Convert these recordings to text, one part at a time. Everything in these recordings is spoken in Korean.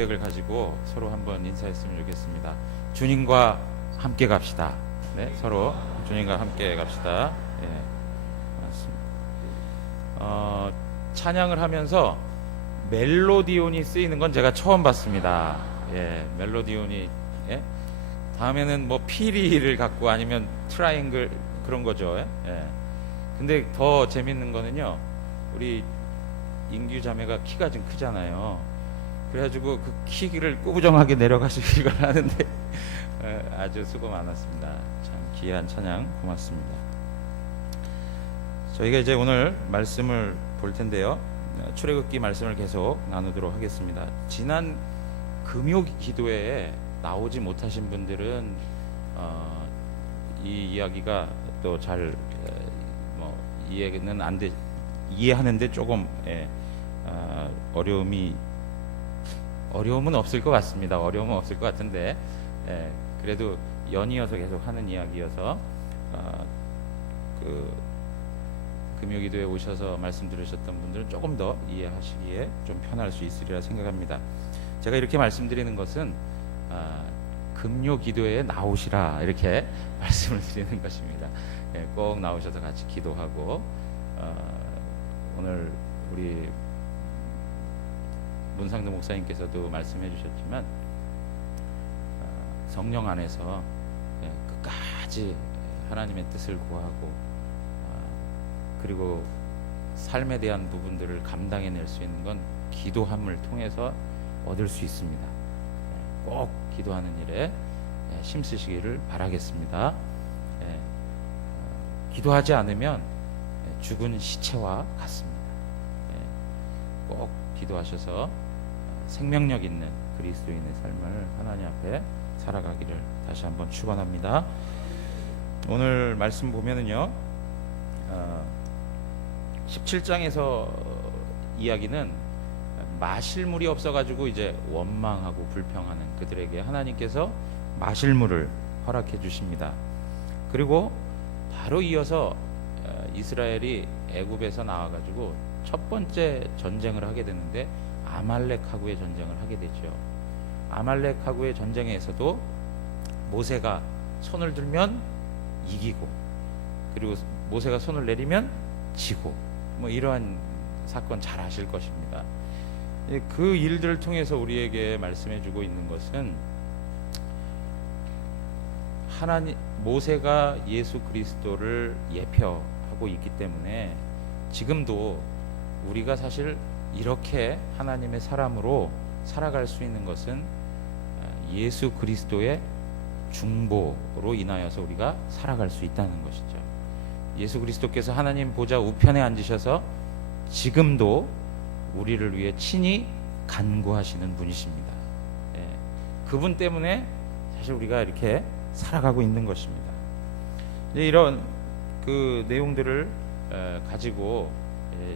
고백을 가지고 서로 한번 인사했으면 좋겠습니다. 주님과 함께 갑시다. 네, 서로 주님과 함께 갑시다. 예, 맞습니다. 찬양을 하면서 멜로디온이 쓰이는 건 제가 처음 봤습니다. 예, 멜로디온이. 예? 다음에는 뭐 피리를 갖고 아니면 트라이앵글 그런 거죠. 예? 예. 근데 더 재밌는 거는요, 우리 인규 자매가 키가 좀 크잖아요. 그래가지고 그 키를 꾸부정하게 내려가시기를 하는데 아주 수고 많았습니다. 참 귀한 찬양 고맙습니다. 저희가 이제 오늘 말씀을 볼 텐데요, 출애굽기 말씀을 계속 나누도록 하겠습니다. 지난 금요 기도회에 나오지 못하신 분들은 이 이야기가 또 잘 이해는 안 돼, 이해하는데 조금 어려움은 없을 것 같습니다. 어려움은 없을 것 같은데, 그래도 연이어서 계속 하는 이야기여서 그 금요기도에 오셔서 말씀 들으셨던 분들은 조금 더 이해하시기에 좀 편할 수 있으리라 생각합니다. 제가 이렇게 말씀드리는 것은 금요기도에 나오시라 이렇게 말씀을 드리는 것입니다. 꼭 나오셔서 같이 기도하고, 오늘 우리 문상도 목사님께서도 말씀해 주셨지만 성령 안에서 끝까지 하나님의 뜻을 구하고, 그리고 삶에 대한 부분들을 감당해낼 수 있는 건 기도함을 통해서 얻을 수 있습니다. 꼭 기도하는 일에 힘쓰시기를 바라겠습니다. 기도하지 않으면 죽은 시체와 같습니다. 꼭 기도하셔서 생명력 있는 그리스도인의 삶을 하나님 앞에 살아가기를 다시 한번 축원합니다. 오늘 말씀 보면은요, 17장에서 이야기는 마실 물이 없어가지고 이제 원망하고 불평하는 그들에게 하나님께서 마실 물을 허락해 주십니다. 그리고 바로 이어서 이스라엘이 애굽에서 나와가지고 첫 번째 전쟁을 하게 되는데 아말렉하고의 전쟁을 하게 되죠. 아말렉하고의 전쟁에서도 모세가 손을 들면 이기고, 그리고 모세가 손을 내리면 지고, 뭐 이러한 사건 잘 아실 것입니다. 그 일들을 통해서 우리에게 말씀해주고 있는 것은 모세가 예수 그리스도를 예표하고 있기 때문에 지금도 우리가 사실 이렇게 하나님의 사람으로 살아갈 수 있는 것은 예수 그리스도의 중보로 인하여서 우리가 살아갈 수 있다는 것이죠. 예수 그리스도께서 하나님 보좌 우편에 앉으셔서 지금도 우리를 위해 친히 간구하시는 분이십니다. 그분 때문에 사실 우리가 이렇게 살아가고 있는 것입니다. 이런 그 내용들을 가지고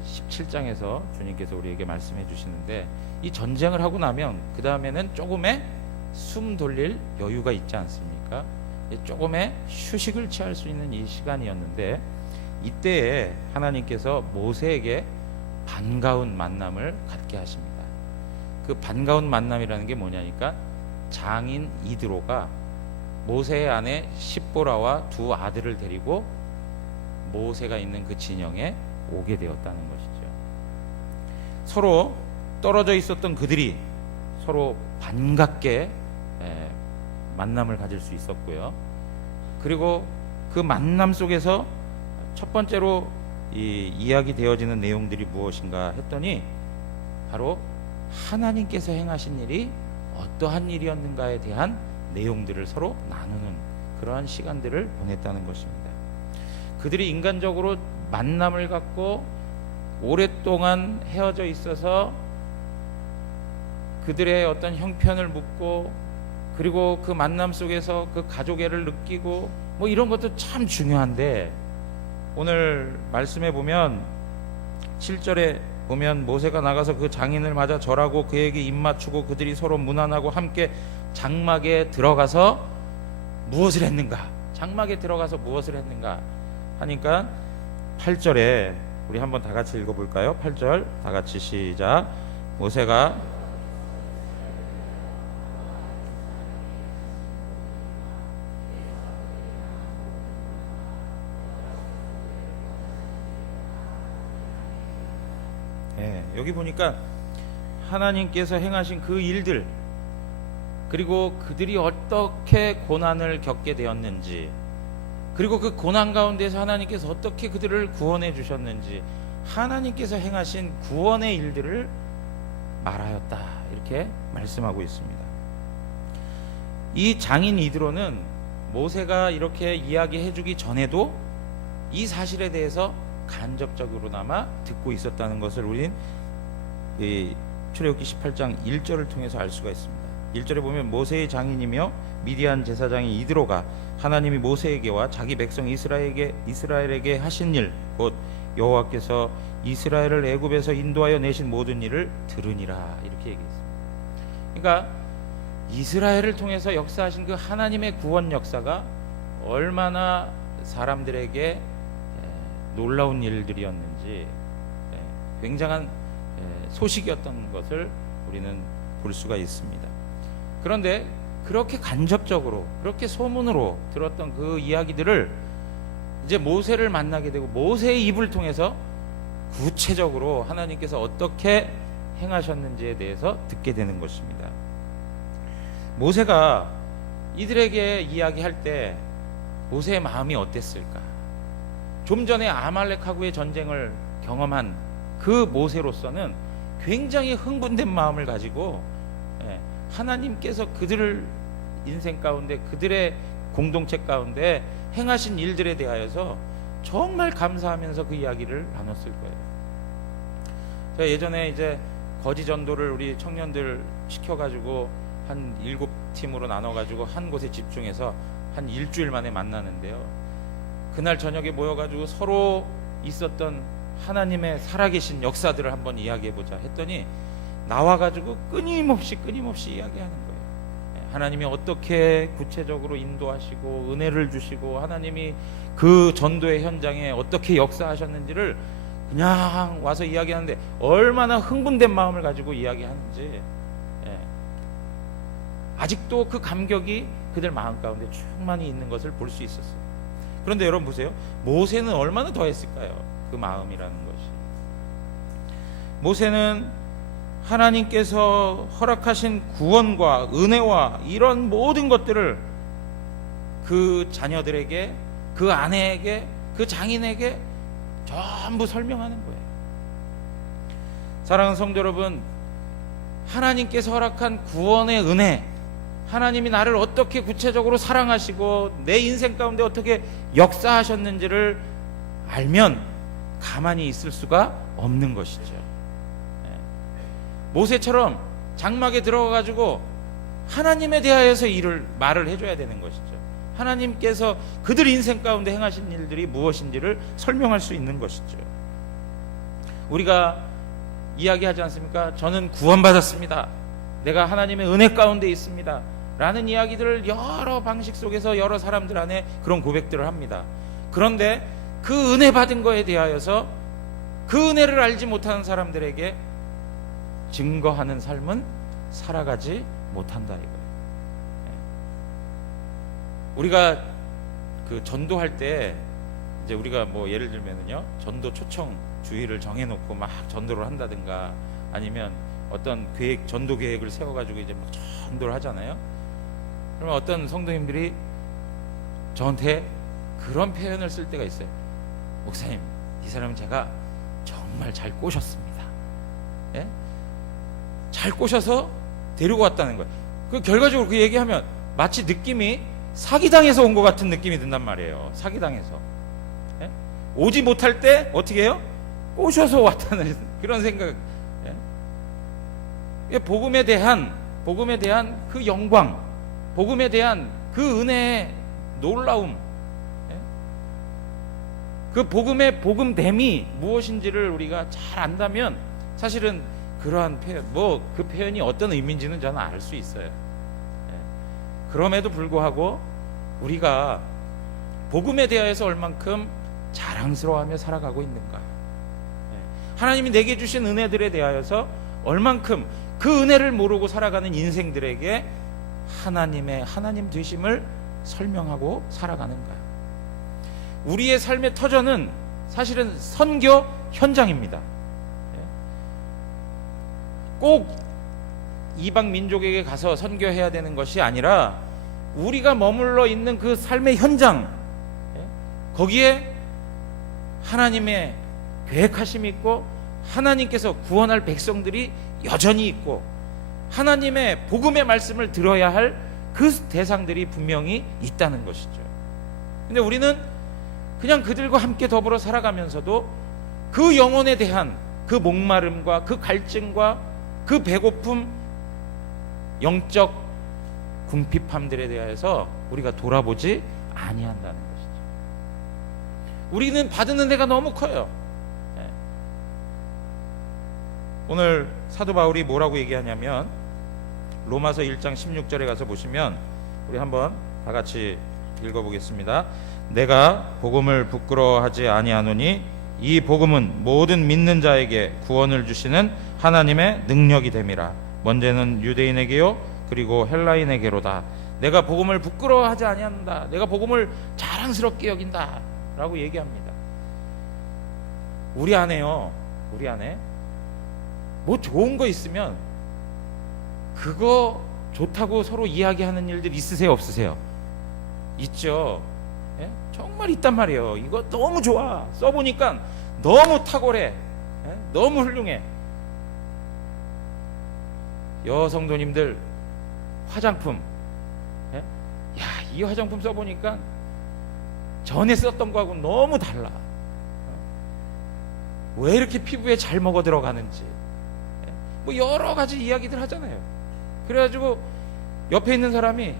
17장에서 주님께서 우리에게 말씀해 주시는데, 이 전쟁을 하고 나면 그 다음에는 조금의 숨 돌릴 여유가 있지 않습니까? 조금의 휴식을 취할 수 있는 이 시간이었는데, 이때에 하나님께서 모세에게 반가운 만남을 갖게 하십니다. 그 반가운 만남이라는 게 뭐냐니까, 장인 이드로가 모세의 아내 십보라와 두 아들을 데리고 모세가 있는 그 진영에 오게 되었다는 것이죠. 서로 떨어져 있었던 그들이 서로 반갑게 만남을 가질 수 있었고요. 그리고 그 만남 속에서 첫 번째로 이야기 되어지는 내용들이 무엇인가 했더니, 바로 하나님께서 행하신 일이 어떠한 일이었는가에 대한 내용들을 서로 나누는 그러한 시간들을 보냈다는 것입니다. 그들이 인간적으로 만남을 갖고 오랫동안 헤어져 있어서 그들의 어떤 형편을 묻고, 그리고 그 만남 속에서 그 가족애를 느끼고, 뭐 이런 것도 참 중요한데, 오늘 말씀에 보면 7절에 보면 모세가 나가서 그 장인을 맞아 절하고 그에게 입 맞추고 그들이 서로 문안하고 함께 장막에 들어가서 무엇을 했는가? 장막에 들어가서 무엇을 했는가 하니까 8절에 우리 한번 다 같이 읽어볼까요? 8절 다 같이 시작. 모세가 여기 보니까 하나님께서 행하신 그 일들, 그리고 그들이 어떻게 고난을 겪게 되었는지, 그리고 그 고난 가운데서 하나님께서 어떻게 그들을 구원해 주셨는지, 하나님께서 행하신 구원의 일들을 말하였다, 이렇게 말씀하고 있습니다. 이 장인 이드로는 모세가 이렇게 이야기해 주기 전에도 이 사실에 대해서 간접적으로나마 듣고 있었다는 것을 우린 이 출애굽기 18장 1절을 통해서 알 수가 있습니다. 1절에 보면 모세의 장인이며 미디안 제사장인 이드로가 하나님이 모세에게와 자기 백성 이스라엘에게 하신 일, 곧 여호와께서 이스라엘을 애굽에서 인도하여 내신 모든 일을 들으니라, 이렇게 얘기했습니다. 그러니까 이스라엘을 통해서 역사하신 그 하나님의 구원 역사가 얼마나 사람들에게 놀라운 일들이었는지, 굉장한 소식이었던 것을 우리는 볼 수가 있습니다. 그런데 그렇게 간접적으로, 그렇게 소문으로 들었던 그 이야기들을 이제 모세를 만나게 되고 모세의 입을 통해서 구체적으로 하나님께서 어떻게 행하셨는지에 대해서 듣게 되는 것입니다. 모세가 이들에게 이야기할 때 모세의 마음이 어땠을까? 좀 전에 아말렉하고의 전쟁을 경험한 그 모세로서는 굉장히 흥분된 마음을 가지고 하나님께서 그들을 인생 가운데, 그들의 공동체 가운데 행하신 일들에 대하여서 정말 감사하면서 그 이야기를 나눴을 거예요. 제가 예전에 이제 거지 전도를 우리 청년들 시켜가지고 한 7팀으로 나눠가지고 한 곳에 집중해서 한 일주일 만에 만나는데요. 그날 저녁에 모여가지고 서로 있었던 하나님의 살아계신 역사들을 한번 이야기해보자 했더니 나와가지고 끊임없이 이야기하는 거예요. 하나님이 어떻게 구체적으로 인도하시고 은혜를 주시고 하나님이 그 전도의 현장에 어떻게 역사하셨는지를 그냥 와서 이야기하는데 얼마나 흥분된 마음을 가지고 이야기하는지, 아직도 그 감격이 그들 마음 가운데 충만히 있는 것을 볼 수 있었어요. 그런데 여러분 보세요. 모세는 얼마나 더 했을까요? 그 마음이라는 것이. 모세는 하나님께서 허락하신 구원과 은혜와 이런 모든 것들을 그 자녀들에게, 그 아내에게, 그 장인에게 전부 설명하는 거예요. 사랑하는 성도 여러분, 하나님께서 허락한 구원의 은혜, 하나님이 나를 어떻게 구체적으로 사랑하시고 내 인생 가운데 어떻게 역사하셨는지를 알면 가만히 있을 수가 없는 것이죠. 모세처럼 장막에 들어가가지고 하나님에 대하여서 말을 해줘야 되는 것이죠. 하나님께서 그들 인생 가운데 행하신 일들이 무엇인지를 설명할 수 있는 것이죠. 우리가 이야기하지 않습니까? 저는 구원받았습니다. 내가 하나님의 은혜 가운데 있습니다. 라는 이야기들을 여러 방식 속에서 여러 사람들 안에 그런 고백들을 합니다. 그런데 그 은혜 받은 거에 대하여서 그 은혜를 알지 못하는 사람들에게 증거하는 삶은 살아가지 못한다, 이거예요. 우리가 그 전도할 때 이제 우리가 뭐 예를 들면은요, 전도 초청 주의를 정해놓고 막 전도를 한다든가 아니면 어떤 전도 계획을 세워가지고 이제 막 전도를 하잖아요. 그러면 어떤 성도님들이 저한테 그런 표현을 쓸 때가 있어요. 목사님, 이 사람은 제가 정말 잘 꼬셨습니다. 예? 잘 꼬셔서 데리고 왔다는 거예요. 그 결과적으로 그 얘기하면 마치 느낌이 사기당해서 온 것 같은 느낌이 든단 말이에요. 사기당해서. 예? 오지 못할 때 어떻게 해요? 꼬셔서 왔다는 그런 생각. 예? 복음에 대한 그 영광, 복음에 대한 그 은혜의 놀라움, 예? 그 복음의 복음됨이 무엇인지를 우리가 잘 안다면 사실은 그러한 표현, 그 표현이 어떤 의미인지는 저는 알 수 있어요. 그럼에도 불구하고 우리가 복음에 대하여서 얼만큼 자랑스러워하며 살아가고 있는가, 하나님이 내게 주신 은혜들에 대하여서 얼만큼 그 은혜를 모르고 살아가는 인생들에게 하나님 되심을 설명하고 살아가는가. 우리의 삶의 터전은 사실은 선교 현장입니다. 꼭 이방 민족에게 가서 선교해야 되는 것이 아니라 우리가 머물러 있는 그 삶의 현장, 거기에 하나님의 계획하심이 있고 하나님께서 구원할 백성들이 여전히 있고 하나님의 복음의 말씀을 들어야 할 그 대상들이 분명히 있다는 것이죠. 근데 우리는 그냥 그들과 함께 더불어 살아가면서도 그 영혼에 대한 그 목마름과 그 갈증과 그 배고픔, 영적 궁핍함들에 대해서 우리가 돌아보지 아니한다는 것이죠. 우리는 받는 데가 너무 커요. 오늘 사도 바울이 뭐라고 얘기하냐면 로마서 1장 16절에 가서 보시면 우리 한번 다 같이 읽어보겠습니다. 내가 복음을 부끄러워하지 아니하노니 이 복음은 모든 믿는 자에게 구원을 주시는 하나님의 능력이 됨이라. 먼저는 유대인에게요 그리고 헬라인에게로다. 내가 복음을 부끄러워하지 아니한다. 내가 복음을 자랑스럽게 여긴다 라고 얘기합니다. 우리 안에 뭐 좋은 거 있으면 그거 좋다고 서로 이야기하는 일들 있으세요 없으세요? 있죠. 예? 정말 있단 말이에요. 이거 너무 좋아, 써보니까 너무 탁월해, 예? 너무 훌륭해. 여성도님들 화장품, 예? 야, 이 화장품 써보니까 전에 썼던 거하고 너무 달라. 왜 이렇게 피부에 잘 먹어 들어가는지, 예? 뭐 여러 가지 이야기들 하잖아요. 그래가지고 옆에 있는 사람이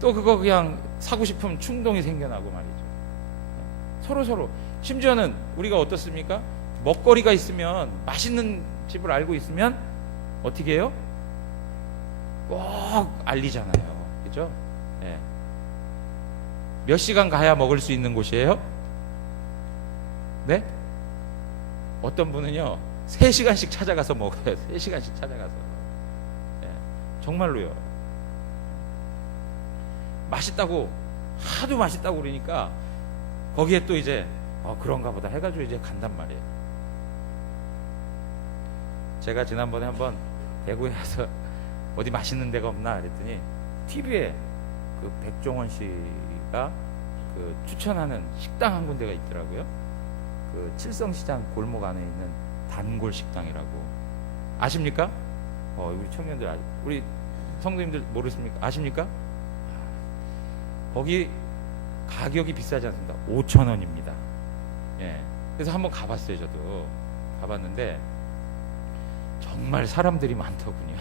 또 그거 그냥 사고 싶은 충동이 생겨나고 말이죠. 서로 심지어는 우리가 어떻습니까? 먹거리가 있으면, 맛있는 집을 알고 있으면 어떻게 해요? 꼭 알리잖아요. 그죠? 네. 몇 시간 가야 먹을 수 있는 곳이에요? 네? 어떤 분은요 3시간씩 찾아가서 먹어요. 3시간씩 찾아가서. 정말로요. 맛있다고, 하도 맛있다고 그러니까 거기에 또 이제 그런가 보다 해가지고 이제 간단 말이에요. 제가 지난번에 한번 대구에 가서 어디 맛있는 데가 없나 그랬더니 TV에 그 백종원 씨가 그 추천하는 식당 한 군데가 있더라고요. 그 칠성시장 골목 안에 있는 단골 식당이라고. 아십니까? 우리 청년들, 우리 성도님들 모르십니까? 아십니까? 거기 가격이 비싸지 않습니다. 5,000원입니다. 예. 그래서 한번 가봤어요. 저도 가봤는데 정말 사람들이 많더군요.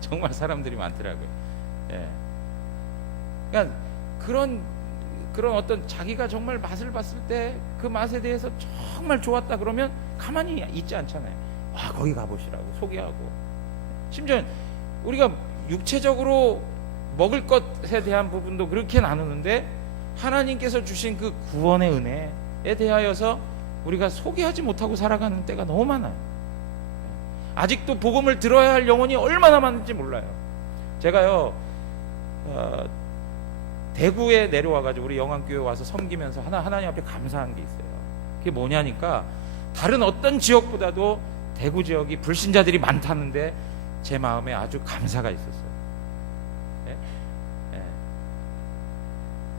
정말 사람들이 많더라고요. 예. 그러니까 그런 어떤 자기가 정말 맛을 봤을 때 그 맛에 대해서 정말 좋았다 그러면 가만히 있지 않잖아요. 와, 거기 가보시라고 소개하고. 심지어 우리가 육체적으로 먹을 것에 대한 부분도 그렇게 나누는데 하나님께서 주신 그 구원의 은혜에 대하여서 우리가 소개하지 못하고 살아가는 때가 너무 많아요. 아직도 복음을 들어야 할 영혼이 얼마나 많은지 몰라요. 제가요 대구에 내려와가지고 우리 영안교회 와서 섬기면서 하나님 앞에 감사한 게 있어요. 그게 뭐냐니까 다른 어떤 지역보다도 대구 지역이 불신자들이 많다는데 제 마음에 아주 감사가 있었어요. 예? 예.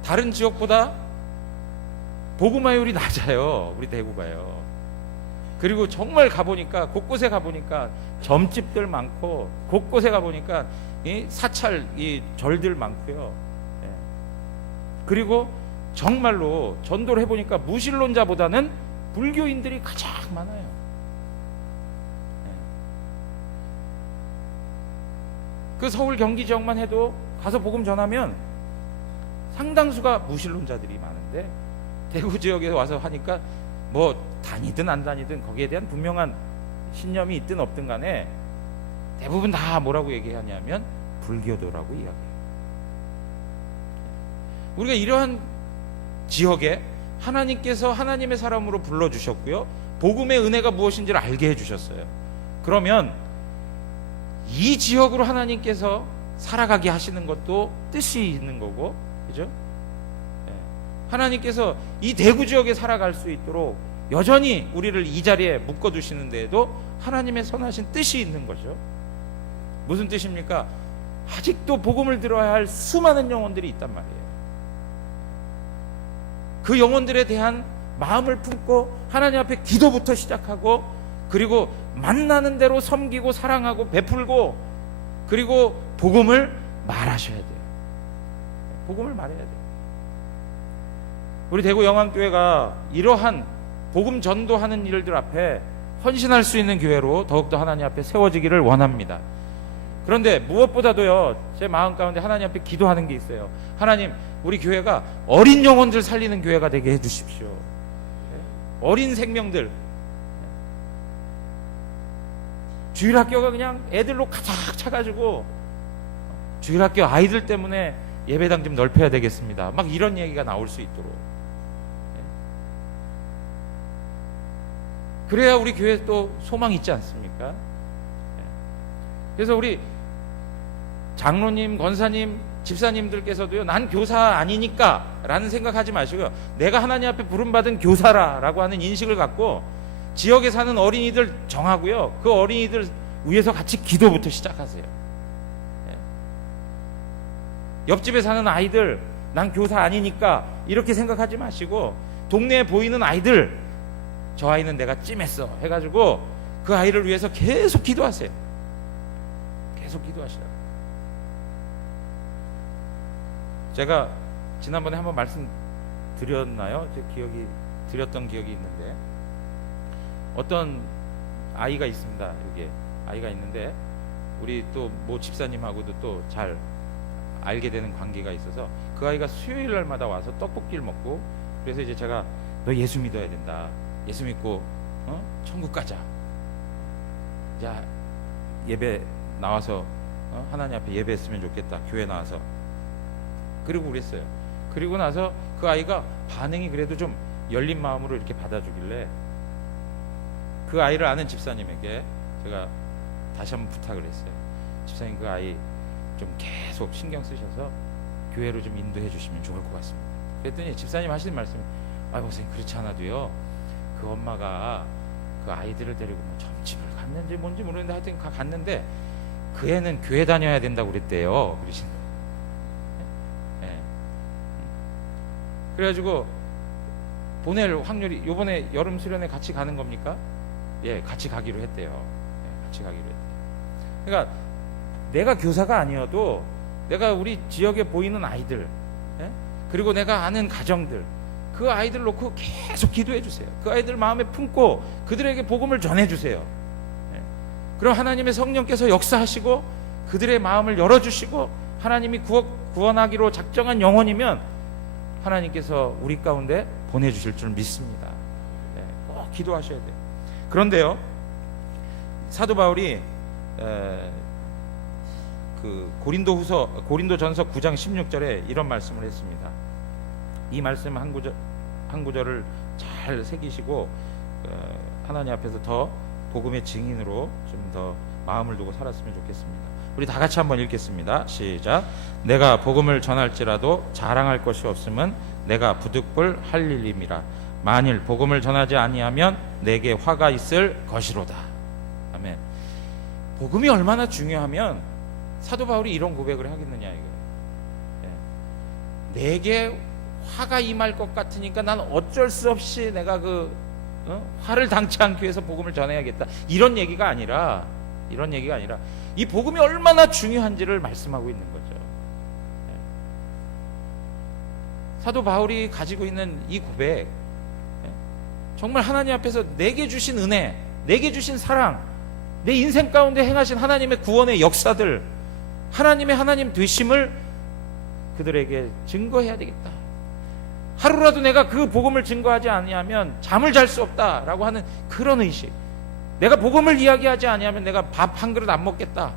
다른 지역보다 복음화율이 낮아요. 우리 대구가요. 그리고 정말 가보니까 곳곳에 가보니까 점집들 많고 곳곳에 가보니까 이 사찰 이 절들 많고요. 예. 그리고 정말로 전도를 해보니까 무신론자보다는 불교인들이 가장 많아요. 그 서울 경기 지역만 해도 가서 복음 전하면 상당수가 무신론자들이 많은데 대구 지역에 와서 하니까 뭐 다니든 안 다니든 거기에 대한 분명한 신념이 있든 없든 간에 대부분 다 뭐라고 얘기하냐면 불교도라고 이야기해요. 우리가 이러한 지역에 하나님께서 하나님의 사람으로 불러주셨고요, 복음의 은혜가 무엇인지를 알게 해주셨어요. 그러면 이 지역으로 하나님께서 살아가게 하시는 것도 뜻이 있는 거고, 그죠? 하나님께서 이 대구 지역에 살아갈 수 있도록 여전히 우리를 이 자리에 묶어두시는 데에도 하나님의 선하신 뜻이 있는 거죠. 무슨 뜻입니까? 아직도 복음을 들어야 할 수많은 영혼들이 있단 말이에요. 그 영혼들에 대한 마음을 품고 하나님 앞에 기도부터 시작하고, 그리고 만나는 대로 섬기고 사랑하고 베풀고, 그리고 복음을 말하셔야 돼요. 복음을 말해야 돼요. 우리 대구 영안교회가 이러한 복음 전도하는 일들 앞에 헌신할 수 있는 교회로 더욱더 하나님 앞에 세워지기를 원합니다. 그런데 무엇보다도요, 제 마음 가운데 하나님 앞에 기도하는 게 있어요. 하나님, 우리 교회가 어린 영혼들 살리는 교회가 되게 해주십시오. 어린 생명들, 주일학교가 그냥 애들로 가득 차가지고 주일학교 아이들 때문에 예배당 좀 넓혀야 되겠습니다, 막 이런 얘기가 나올 수 있도록. 그래야 우리 교회에 또 소망이 있지 않습니까? 그래서 우리 장로님, 권사님, 집사님들께서도요, 난 교사 아니니까 라는 생각하지 마시고요, 내가 하나님 앞에 부름받은 교사라라고 하는 인식을 갖고 지역에 사는 어린이들 정하고요, 그 어린이들 위해서 같이 기도부터 시작하세요. 옆집에 사는 아이들, 난 교사 아니니까 이렇게 생각하지 마시고, 동네에 보이는 아이들, 저 아이는 내가 찜했어 해가지고 그 아이를 위해서 계속 기도하세요. 계속 기도하시라고. 제가 지난번에 한번 말씀드렸나요? 제 드렸던 기억이 있는데, 어떤 아이가 있습니다. 여기에 아이가 있는데, 우리 또 모 집사님하고도 또 잘 알게 되는 관계가 있어서, 그 아이가 수요일 날마다 와서 떡볶이를 먹고, 그래서 이제 제가 너 예수 믿어야 된다, 예수 믿고 천국 가자, 자 예배 나와서 하나님 앞에 예배했으면 좋겠다, 교회 나와서. 그리고 그랬어요. 그리고 나서 그 아이가 반응이 그래도 좀 열린 마음으로 이렇게 받아주길래, 그 아이를 아는 집사님에게 제가 다시 한번 부탁을 했어요. 집사님, 그 아이 좀 계속 신경 쓰셔서 교회로 좀 인도해 주시면 좋을 것 같습니다. 그랬더니 집사님 하시는 말씀이, 목사님, 그렇지 않아도요, 그 엄마가 그 아이들을 데리고 뭐 점집을 갔는지 뭔지 모르는데 하여튼 갔는데 그 애는 교회 다녀야 된다고 그랬대요. 그러시는 거예요. 네. 그래가지고 보낼 확률이, 요번에 여름 수련회 같이 가는 겁니까? 예, 같이 가기로 했대요. 예, 같이 가기로 했대요. 그러니까 내가 교사가 아니어도 내가 우리 지역에 보이는 아이들, 예? 그리고 내가 아는 가정들, 그 아이들 놓고 계속 기도해 주세요. 그 아이들 마음에 품고 그들에게 복음을 전해 주세요. 예. 그럼 하나님의 성령께서 역사하시고 그들의 마음을 열어주시고, 하나님이 구원하기로 작정한 영혼이면 하나님께서 우리 가운데 보내주실 줄 믿습니다. 예, 꼭 기도하셔야 돼요. 그런데요, 사도 바울이 그 고린도전서 9장 16절에 이런 말씀을 했습니다. 이 말씀 한 구절을 잘 새기시고 하나님 앞에서 더 복음의 증인으로 좀 더 마음을 두고 살았으면 좋겠습니다. 우리 다 같이 한번 읽겠습니다. 시작. 내가 복음을 전할지라도 자랑할 것이 없음은 내가 부득불 할 일임이라. 만일 복음을 전하지 아니하면 내게 화가 있을 것이로다. 아멘. 복음이 얼마나 중요하면 사도 바울이 이런 고백을 하겠느냐 이거예요. 예. 내게 화가 임할 것 같으니까 난 어쩔 수 없이 내가 화를 당치 않기 위해서 복음을 전해야겠다, 이런 얘기가 아니라 이 복음이 얼마나 중요한지를 말씀하고 있는 거죠. 예. 사도 바울이 가지고 있는 이 고백, 예. 정말 하나님 앞에서 내게 주신 은혜, 내게 주신 사랑, 내 인생 가운데 행하신 하나님의 구원의 역사들, 하나님의 하나님 되심을 그들에게 증거해야 되겠다. 하루라도 내가 그 복음을 증거하지 아니하면 잠을 잘 수 없다라고 하는 그런 의식, 내가 복음을 이야기하지 아니하면 내가 밥 한 그릇 안 먹겠다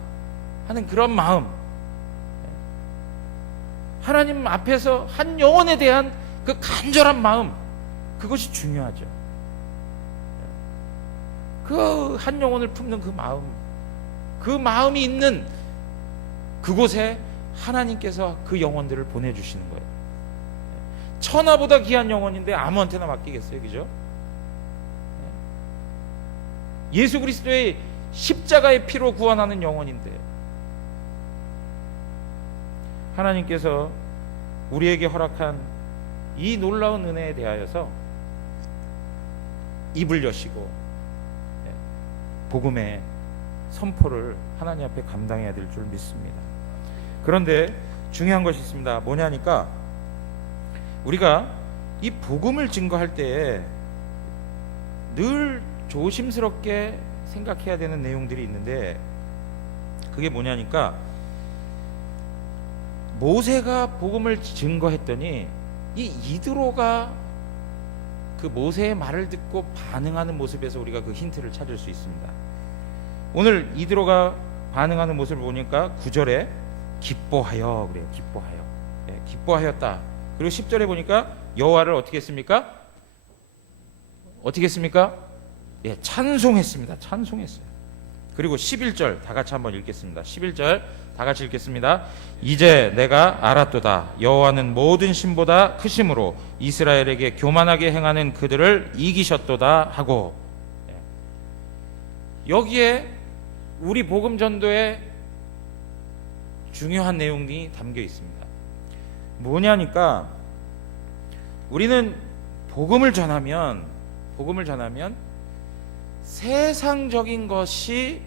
하는 그런 마음, 하나님 앞에서 한 영혼에 대한 그 간절한 마음, 그것이 중요하죠. 그 한 영혼을 품는 그 마음이 있는 그곳에 하나님께서 그 영혼들을 보내주시는 거예요. 천하보다 귀한 영혼인데 아무한테나 맡기겠어요, 그죠? 예수 그리스도의 십자가의 피로 구원하는 영혼인데, 하나님께서 우리에게 허락한 이 놀라운 은혜에 대하여서 입을 여시고 복음의 선포를 하나님 앞에 감당해야 될 줄 믿습니다. 그런데 중요한 것이 있습니다. 뭐냐니까, 우리가 이 복음을 증거할 때에 늘 조심스럽게 생각해야 되는 내용들이 있는데, 그게 뭐냐니까, 모세가 복음을 증거했더니 이 이드로가 그 모세의 말을 듣고 반응하는 모습에서 우리가 그 힌트를 찾을 수 있습니다. 오늘 이드로가 반응하는 모습을 보니까 9절에 기뻐하여 그래요. 기뻐하여. 예, 기뻐하였다. 그리고 10절에 보니까 여호와를 어떻게 했습니까? 어떻게 했습니까? 예, 찬송했습니다. 찬송했어요. 그리고 11절 다 같이 한번 읽겠습니다. 11절 다 같이 읽겠습니다. 이제 내가 알았도다. 여호와는 모든 신보다 크심으로 이스라엘에게 교만하게 행하는 그들을 이기셨도다 하고, 여기에 우리 복음 전도에 중요한 내용이 담겨 있습니다. 뭐냐니까, 우리는 복음을 전하면 세상적인 것이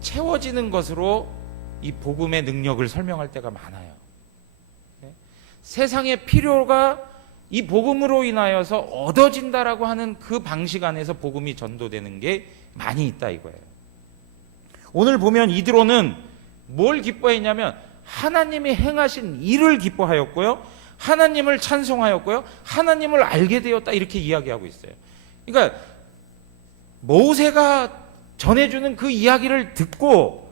채워지는 것으로 이 복음의 능력을 설명할 때가 많아요. 세상의 필요가 이 복음으로 인하여서 얻어진다라고 하는 그 방식 안에서 복음이 전도되는 게 많이 있다 이거예요. 오늘 보면 이드로는 뭘 기뻐했냐면 하나님이 행하신 일을 기뻐하였고요, 하나님을 찬송하였고요, 하나님을 알게 되었다, 이렇게 이야기하고 있어요. 그러니까 모세가 전해주는 그 이야기를 듣고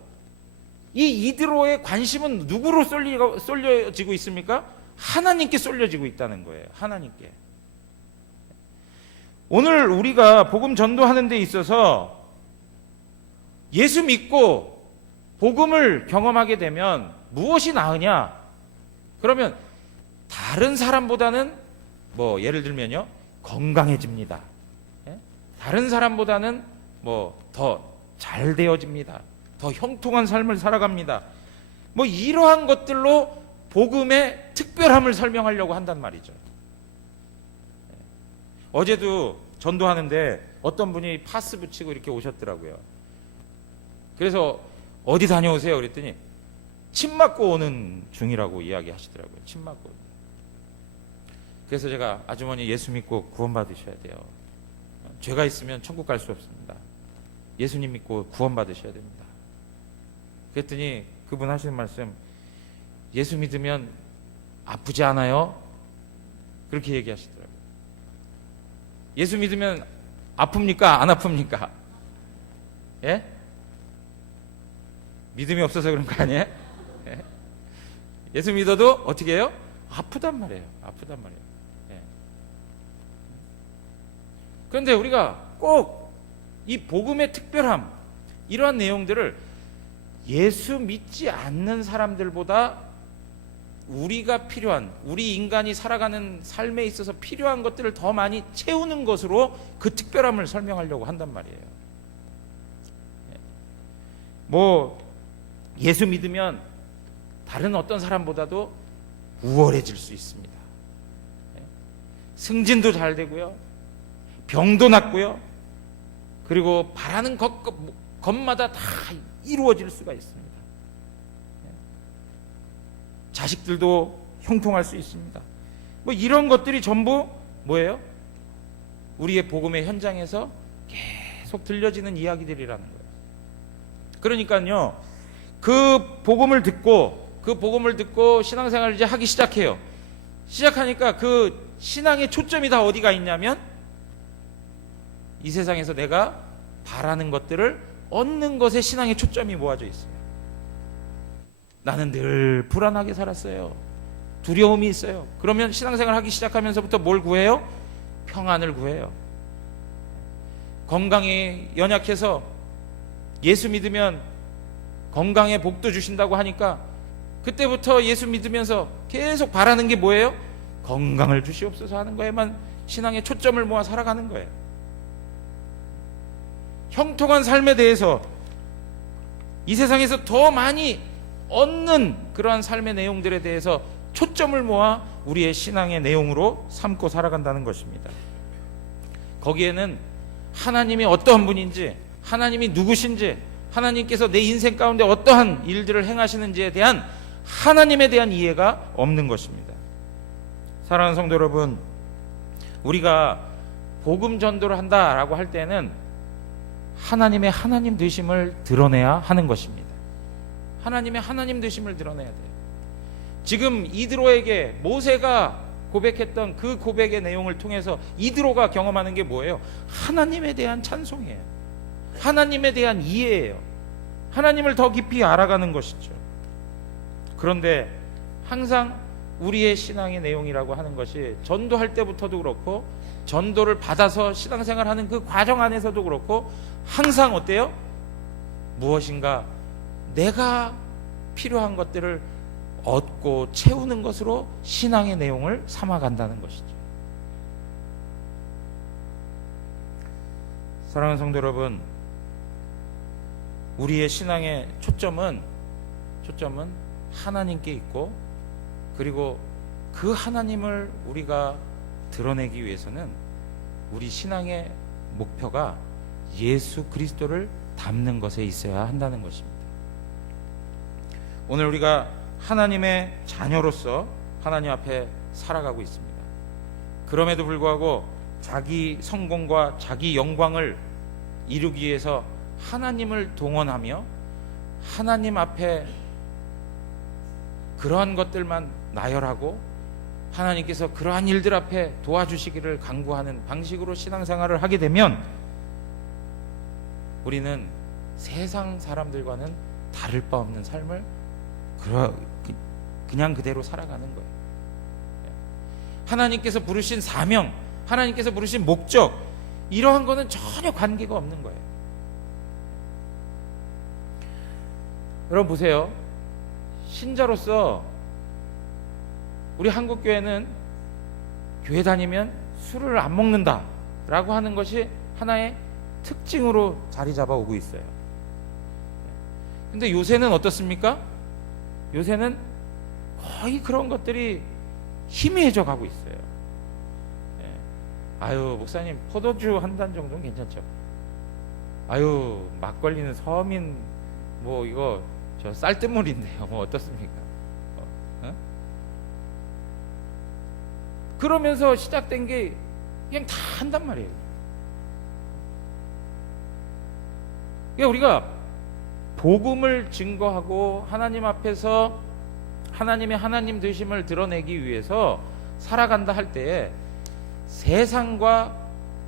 이 이드로의 관심은 누구로 쏠려지고 있습니까? 하나님께 쏠려지고 있다는 거예요. 하나님께. 오늘 우리가 복음 전도하는 데 있어서 예수 믿고 복음을 경험하게 되면 무엇이 나으냐? 그러면 다른 사람보다는 뭐 예를 들면요, 건강해집니다. 다른 사람보다는 뭐 더 잘 되어집니다. 더 형통한 삶을 살아갑니다. 뭐 이러한 것들로 복음의 특별함을 설명하려고 한단 말이죠. 어제도 전도하는데 어떤 분이 파스 붙이고 이렇게 오셨더라고요. 그래서 어디 다녀오세요? 그랬더니 침 맞고 오는 중이라고 이야기하시더라고요. 침 맞고. 그래서 제가, 아주머니 예수 믿고 구원받으셔야 돼요. 죄가 있으면 천국 갈 수 없습니다. 예수님 믿고 구원받으셔야 됩니다. 그랬더니 그분 하시는 말씀, 예수 믿으면 아프지 않아요? 그렇게 얘기하시더라고요. 예수 믿으면 아픕니까? 안 아픕니까? 예? 믿음이 없어서 그런 거 아니에요? 예? 예수 믿어도 어떻게 해요? 아프단 말이에요. 아프단 말이에요. 예. 그런데 우리가 꼭 이 복음의 특별함, 이러한 내용들을 예수 믿지 않는 사람들보다 우리가 필요한, 우리 인간이 살아가는 삶에 있어서 필요한 것들을 더 많이 채우는 것으로 그 특별함을 설명하려고 한단 말이에요. 뭐 예수 믿으면 다른 어떤 사람보다도 우월해질 수 있습니다. 승진도 잘 되고요, 병도 낫고요, 그리고 바라는 것마다 다 이루어질 수가 있습니다. 자식들도 형통할 수 있습니다. 뭐 이런 것들이 전부 뭐예요? 우리의 복음의 현장에서 계속 들려지는 이야기들이라는 거예요. 그러니까요, 그 복음을 듣고 신앙생활을 이제 하기 시작해요. 시작하니까 그 신앙의 초점이 다 어디가 있냐면, 이 세상에서 내가 바라는 것들을 얻는 것에 신앙의 초점이 모아져 있어요. 나는 늘 불안하게 살았어요. 두려움이 있어요. 그러면 신앙생활 하기 시작하면서부터 뭘 구해요? 평안을 구해요. 건강이 연약해서 예수 믿으면 건강에 복도 주신다고 하니까 그때부터 예수 믿으면서 계속 바라는 게 뭐예요? 건강을 주시옵소서 하는 거에만 신앙의 초점을 모아 살아가는 거예요. 형통한 삶에 대해서 이 세상에서 더 많이 얻는 그러한 삶의 내용들에 대해서 초점을 모아 우리의 신앙의 내용으로 삼고 살아간다는 것입니다. 거기에는 하나님이 어떠한 분인지, 하나님이 누구신지, 하나님께서 내 인생 가운데 어떠한 일들을 행하시는지에 대한 하나님에 대한 이해가 없는 것입니다. 사랑하는 성도 여러분, 우리가 복음 전도를 한다라고 할 때는 하나님의 하나님 되심을 드러내야 하는 것입니다. 하나님의 하나님 되심을 드러내야 돼요. 지금 이드로에게 모세가 고백했던 그 고백의 내용을 통해서 이드로가 경험하는 게 뭐예요? 하나님에 대한 찬송이에요. 하나님에 대한 이해예요. 하나님을 더 깊이 알아가는 것이죠. 그런데 항상 우리의 신앙의 내용이라고 하는 것이 전도할 때부터도 그렇고 전도를 받아서 신앙생활하는 그 과정 안에서도 그렇고 항상 어때요? 무엇인가 내가 필요한 것들을 얻고 채우는 것으로 신앙의 내용을 삼아간다는 것이죠. 사랑하는 성도 여러분, 우리의 신앙의 초점은 하나님께 있고, 그리고 그 하나님을 우리가 드러내기 위해서는 우리 신앙의 목표가 예수 그리스도를 닮는 것에 있어야 한다는 것입니다. 오늘 우리가 하나님의 자녀로서 하나님 앞에 살아가고 있습니다. 그럼에도 불구하고 자기 성공과 자기 영광을 이루기 위해서 하나님을 동원하며 하나님 앞에 그러한 것들만 나열하고 하나님께서 그러한 일들 앞에 도와주시기를 간구하는 방식으로 신앙생활을 하게 되면 우리는 세상 사람들과는 다를 바 없는 삶을 그냥 그대로 살아가는 거예요. 하나님께서 부르신 사명, 하나님께서 부르신 목적, 이러한 거는 전혀 관계가 없는 거예요. 여러분 보세요. 신자로서 우리 한국교회는 교회 다니면 술을 안 먹는다 라고 하는 것이 하나의 특징으로 자리 잡아 오고 있어요. 근데 요새는 어떻습니까? 요새는 거의 그런 것들이 희미해져 가고 있어요. 아유, 목사님 포도주 한 잔 정도는 괜찮죠? 아유, 막걸리는 서민 뭐 이거 저 쌀뜨물인데요, 뭐 어떻습니까? 그러면서 시작된 게 그냥 다 한단 말이에요. 그러니까 우리가 복음을 증거하고 하나님 앞에서 하나님의 하나님 되심을 드러내기 위해서 살아간다 할 때에 세상과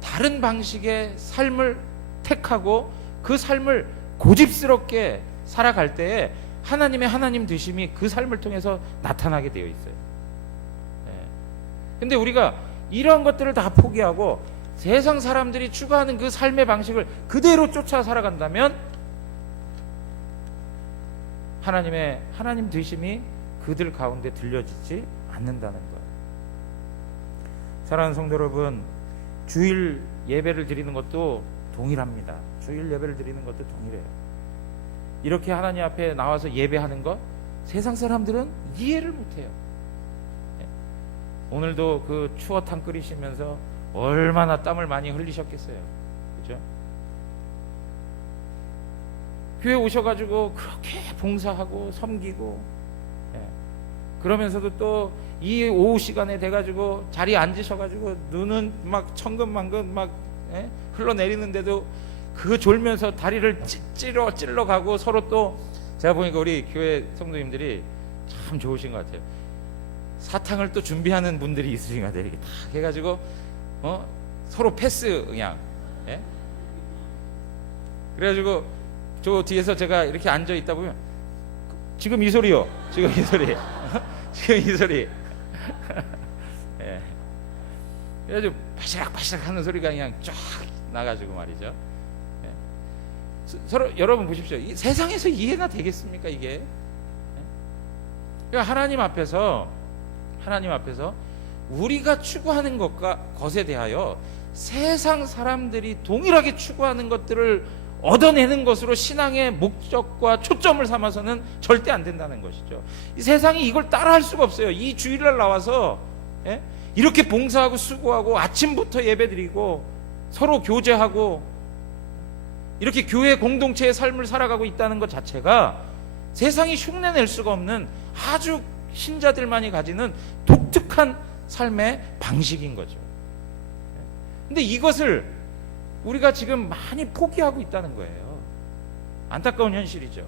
다른 방식의 삶을 택하고 그 삶을 고집스럽게 살아갈 때에 하나님의 하나님 되심이 그 삶을 통해서 나타나게 되어 있어요. 근데 우리가 이런 것들을 다 포기하고 세상 사람들이 추구하는 그 삶의 방식을 그대로 쫓아 살아간다면 하나님의 하나님 되심이 그들 가운데 들려지지 않는다는 거예요. 사랑하는 성도 여러분, 주일 예배를 드리는 것도 동일합니다. 주일 예배를 드리는 것도 동일해요. 이렇게 하나님 앞에 나와서 예배하는 것 세상 사람들은 이해를 못해요. 오늘도 그 추어탕 끓이시면서 얼마나 땀을 많이 흘리셨겠어요. 그죠? 교회 오셔가지고 그렇게 봉사하고 섬기고, 그러면서도 또 이 오후 시간에 돼가지고 자리에 앉으셔가지고 눈은 막 천근만근 막 흘러내리는데도 그 졸면서 다리를 찔러 가고, 서로 또 제가 보니까 우리 교회 성도님들이 참 좋으신 것 같아요. 사탕을 또 준비하는 분들이 있으신 것 같아요. 이렇게 딱 해가지고 서로 패스 그냥. 그래가지고 저 뒤에서 제가 이렇게 앉아 있다 보면 지금 이 소리요. 지금 이 소리. 지금 이 소리. 그래가지고 바시락 하는 소리가 그냥 쫙 나가지고 말이죠. 서로 여러분 보십시오. 이 세상에서 이해가 되겠습니까 이게? 그러니까 하나님 앞에서 우리가 추구하는 것에 대하여 세상 사람들이 동일하게 추구하는 것들을 얻어내는 것으로 신앙의 목적과 초점을 삼아서는 절대 안 된다는 것이죠. 이 세상이 이걸 따라할 수가 없어요. 이 주일날 나와서 이렇게 봉사하고 수고하고 아침부터 예배드리고 서로 교제하고 이렇게 교회 공동체의 삶을 살아가고 있다는 것 자체가 세상이 흉내낼 수가 없는 아주 신자들만이 가지는 독특한 삶의 방식인 거죠. 근데 이것을 우리가 지금 많이 포기하고 있다는 거예요. 안타까운 현실이죠.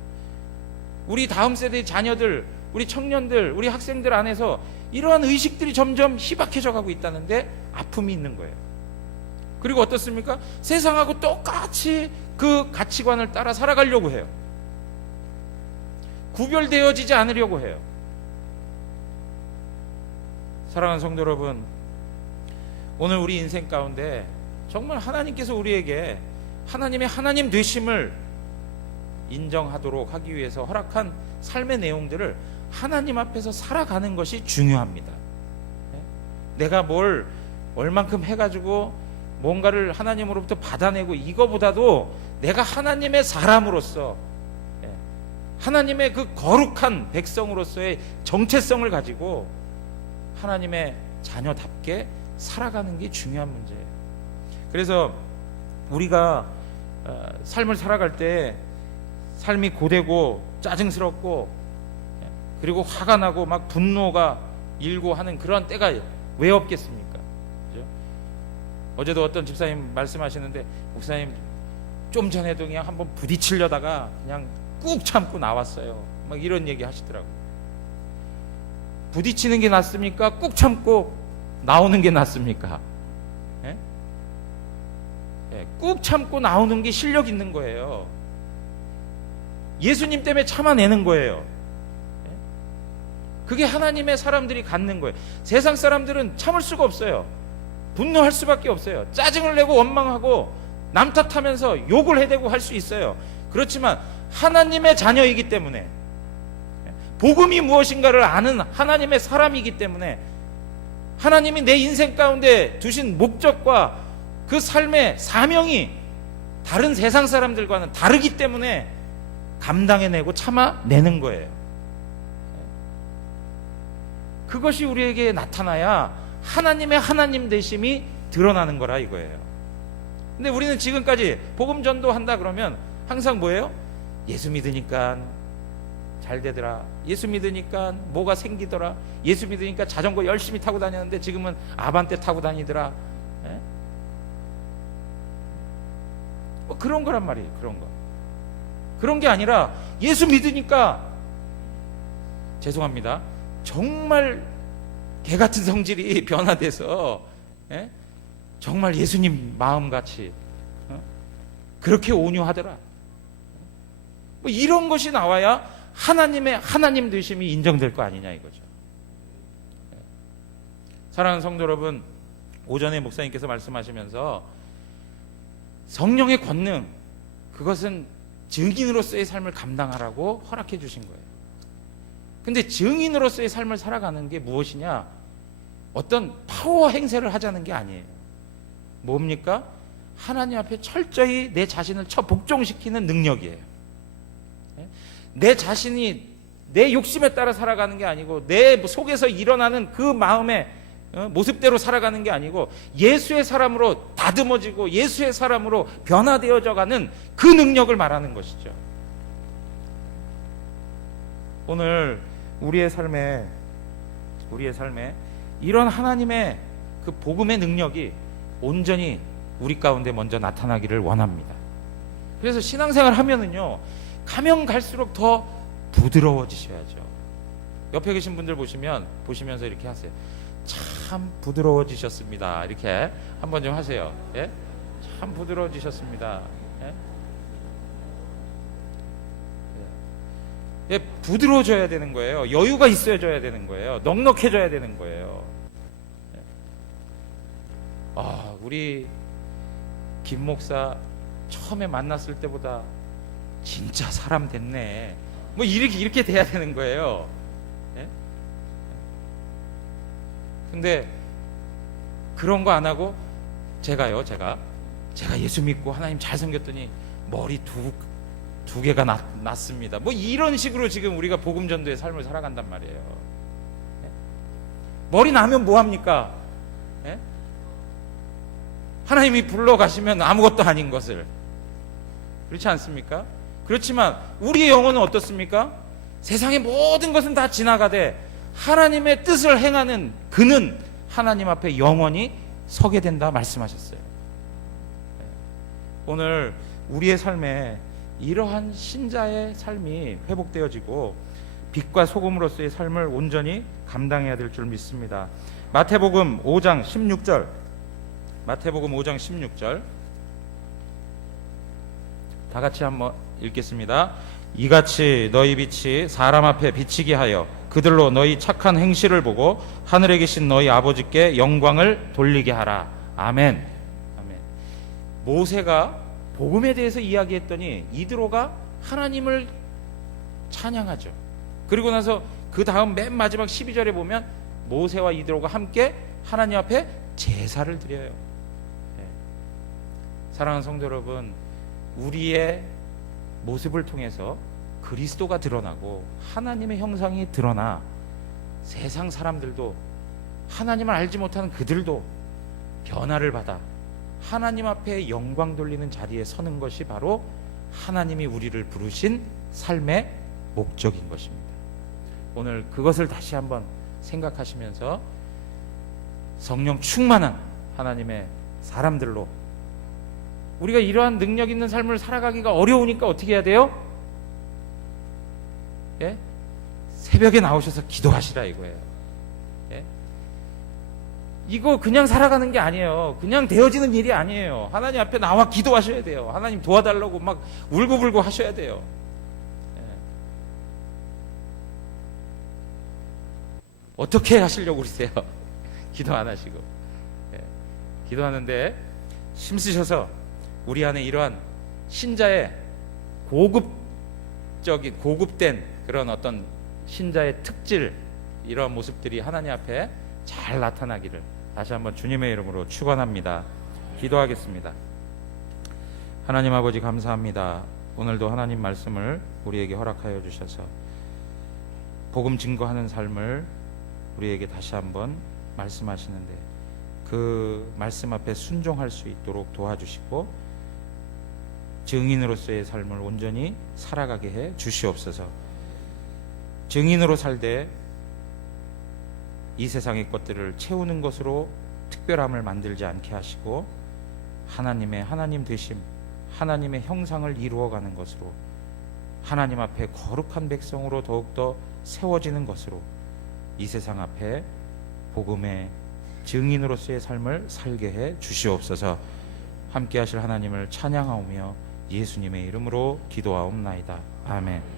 우리 다음 세대의 자녀들, 우리 청년들, 우리 학생들 안에서 이러한 의식들이 점점 희박해져 가고 있다는데 아픔이 있는 거예요. 그리고 어떻습니까? 세상하고 똑같이 그 가치관을 따라 살아가려고 해요. 구별되어지지 않으려고 해요. 사랑하는 성도 여러분, 오늘 우리 인생 가운데 정말 하나님께서 우리에게 하나님의 하나님 되심을 인정하도록 하기 위해서 허락한 삶의 내용들을 하나님 앞에서 살아가는 것이 중요합니다. 내가 뭘 얼만큼 해가지고 뭔가를 하나님으로부터 받아내고 이거보다도 내가 하나님의 사람으로서 하나님의 그 거룩한 백성으로서의 정체성을 가지고 하나님의 자녀답게 살아가는 게 중요한 문제예요. 그래서 우리가 삶을 살아갈 때 삶이 고되고 짜증스럽고 그리고 화가 나고 막 분노가 일고 하는 그런 때가 왜 없겠습니까? 그죠? 어제도 어떤 집사님 말씀하시는데, 목사님 좀 전에도 그냥 한번 부딪히려다가 그냥 꾹 참고 나왔어요. 막 이런 얘기 하시더라고요. 부딪히는 게 낫습니까? 꾹 참고 나오는 게 낫습니까? 꾹 참고 나오는 게 실력 있는 거예요. 예수님 때문에 참아내는 거예요. 그게 하나님의 사람들이 갖는 거예요. 세상 사람들은 참을 수가 없어요. 분노할 수밖에 없어요. 짜증을 내고 원망하고 남 탓하면서 욕을 해대고 할 수 있어요. 그렇지만 하나님의 자녀이기 때문에, 복음이 무엇인가를 아는 하나님의 사람이기 때문에, 하나님이 내 인생 가운데 두신 목적과 그 삶의 사명이 다른 세상 사람들과는 다르기 때문에 감당해내고 참아내는 거예요. 그것이 우리에게 나타나야 하나님의 하나님 되심이 드러나는 거라 이거예요. 근데 우리는 지금까지 복음 전도한다 그러면 항상 뭐예요? 예수 믿으니까 잘 되더라, 예수 믿으니까 뭐가 생기더라, 예수 믿으니까 자전거 열심히 타고 다녔는데 지금은 아반떼 타고 다니더라, 뭐 그런 거란 말이에요. 그런 게 아니라 예수 믿으니까, 죄송합니다, 정말 개같은 성질이 변화돼서 정말 예수님 마음같이 그렇게 온유하더라, 뭐 이런 것이 나와야 하나님의 하나님 되심이 인정될 거 아니냐 이거죠. 사랑하는 성도 여러분, 오전에 목사님께서 말씀하시면서 성령의 권능, 그것은 증인으로서의 삶을 감당하라고 허락해 주신 거예요. 근데 증인으로서의 삶을 살아가는 게 무엇이냐? 어떤 파워 행세를 하자는 게 아니에요. 뭡니까? 하나님 앞에 철저히 내 자신을 복종시키는 능력이에요. 내 자신이 내 욕심에 따라 살아가는 게 아니고, 내 속에서 일어나는 그 마음의 모습대로 살아가는 게 아니고, 예수의 사람으로 다듬어지고 예수의 사람으로 변화되어져 가는 그 능력을 말하는 것이죠. 오늘 우리의 삶에 이런 하나님의 그 복음의 능력이 온전히 우리 가운데 먼저 나타나기를 원합니다. 그래서 신앙생활 하면은요, 가면 갈수록 더 부드러워지셔야죠. 옆에 계신 분들 보시면서 이렇게 하세요. 참 부드러워지셨습니다. 이렇게 한번 좀 하세요. 예? 참 부드러워지셨습니다. 예? 예, 부드러워져야 되는 거예요. 여유가 있어져야 되는 거예요. 넉넉해져야 되는 거예요. 예. 아, 우리 김 목사 처음에 만났을 때보다 진짜 사람 됐네, 뭐 이렇게 돼야 되는 거예요. 예? 근데 그런 거 안 하고 제가 예수 믿고 하나님 잘 섬겼더니 머리 두 개가 났습니다. 뭐 이런 식으로 지금 우리가 복음 전도의 삶을 살아간단 말이에요. 예? 머리 나면 뭐 합니까? 예? 하나님이 불러가시면 아무것도 아닌 것을, 그렇지 않습니까? 그렇지만 우리의 영혼은 어떻습니까? 세상의 모든 것은 다 지나가되 하나님의 뜻을 행하는 그는 하나님 앞에 영원히 서게 된다 말씀하셨어요. 오늘 우리의 삶에 이러한 신자의 삶이 회복되어지고 빛과 소금으로서의 삶을 온전히 감당해야 될 줄 믿습니다. 마태복음 5장 16절, 마태복음 5장 16절 다 같이 한번 읽겠습니다. 이같이 너희 빛이 사람 앞에 비치게 하여 그들로 너희 착한 행실을 보고 하늘에 계신 너희 아버지께 영광을 돌리게 하라. 아멘. 아멘. 모세가 복음에 대해서 이야기했더니 이드로가 하나님을 찬양하죠. 그리고 나서 그 다음 맨 마지막 12절에 보면 모세와 이드로가 함께 하나님 앞에 제사를 드려요. 네. 사랑하는 성도 여러분, 우리의 모습을 통해서 그리스도가 드러나고 하나님의 형상이 드러나 세상 사람들도, 하나님을 알지 못하는 그들도 변화를 받아 하나님 앞에 영광 돌리는 자리에 서는 것이 바로 하나님이 우리를 부르신 삶의 목적인 것입니다. 오늘 그것을 다시 한번 생각하시면서 성령 충만한 하나님의 사람들로, 우리가 이러한 능력 있는 삶을 살아가기가 어려우니까 어떻게 해야 돼요? 예? 새벽에 나오셔서 기도하시라 이거예요. 예? 이거 그냥 살아가는 게 아니에요. 그냥 되어지는 일이 아니에요. 하나님 앞에 나와 기도하셔야 돼요. 하나님 도와달라고 막 울고불고 하셔야 돼요. 예. 어떻게 하시려고 그러세요? 기도 안 하시고. 예. 기도하는데 힘쓰셔서 우리 안에 이러한 신자의 고급된 그런 어떤 신자의 특질, 이러한 모습들이 하나님 앞에 잘 나타나기를 다시 한번 주님의 이름으로 축원합니다. 기도하겠습니다. 하나님 아버지 감사합니다. 오늘도 하나님 말씀을 우리에게 허락하여 주셔서 복음 증거하는 삶을 우리에게 다시 한번 말씀하시는데 그 말씀 앞에 순종할 수 있도록 도와주시고 증인으로서의 삶을 온전히 살아가게 해 주시옵소서. 증인으로 살되 이 세상의 것들을 채우는 것으로 특별함을 만들지 않게 하시고 하나님의 하나님 되심, 하나님의 형상을 이루어가는 것으로 하나님 앞에 거룩한 백성으로 더욱더 세워지는 것으로 이 세상 앞에 복음의 증인으로서의 삶을 살게 해 주시옵소서. 함께 하실 하나님을 찬양하오며 예수님의 이름으로 기도하옵나이다. 아멘.